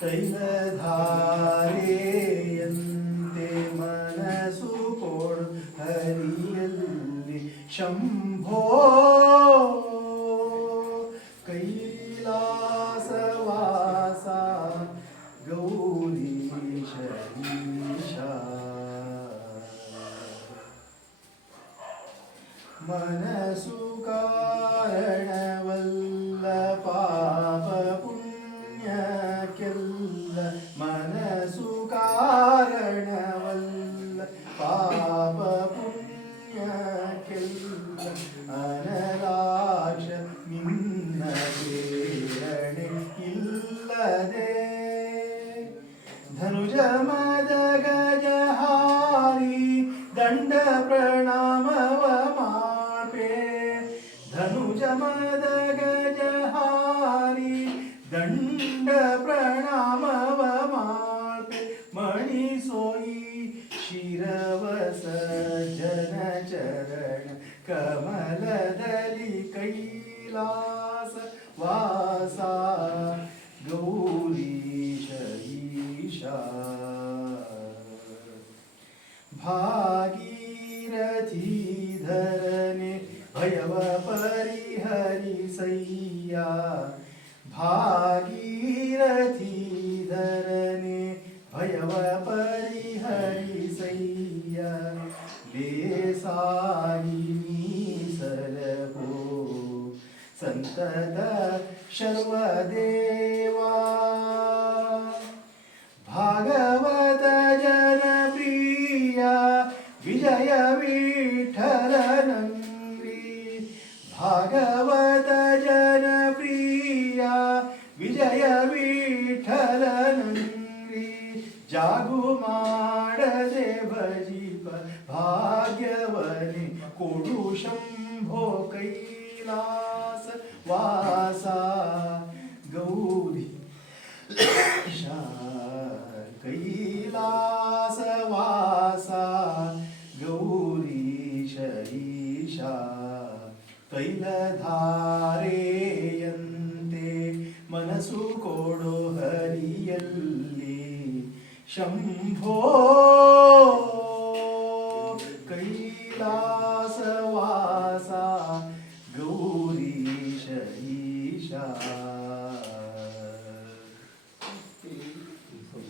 ತೈಲಧಾರೆಯಂತೆ ಮನಸ್ಸು ಕೊಡು ಹರಿಯಲ್ಲಿ ಶಂಭೋ. ಕೈಲಾಸವಾಸ ಗೌರೀಶ ಮನಸ್ಸು ಕಾರಣವಲ್ಲ ಧನುಜ ಮದ ಗಜಹಾರಿ ದಂಡ ಪ್ರಣಾಮವ ಮಾಪೆ ಧನುಜ ಮದ ಗಜಹಾರಿ ದಂಡ ಪ್ರಣಾಮವ ಮಾಪೆ ಮಣಿಸೋಯಿ ಶಿರವಸ ಜನ ಚರಣ ಕಮಲದಲ್ಲಿ ಕೈಲಾಸ ವಾಸ ಭಾಗೀರಥೀಧರನೆ ಭಯವ ಪರಿಹರಿಸಯ್ಯ ಭಾಗೀರಥೀಧರನೆ ಭಯವ ಪರಿಹರಿಸಯ್ಯ ಬೇಸಾಯಿ ಮೀಸಲಹೋ ಸಂತದ ಶರ್ವದೇವಾ विजय विठलनन्दी भागवत जनप्रिया विजय विठलनन्दी जागुमाडदे भजिप भाग्यवने कोडु कैलास वासा गौरी ತೈಲಧಾರೆಯಂತೆ ಮನಸ್ಸು ಕೊಡೋ ಹರಿಯಲ್ಲಿ ಶಂಭೋ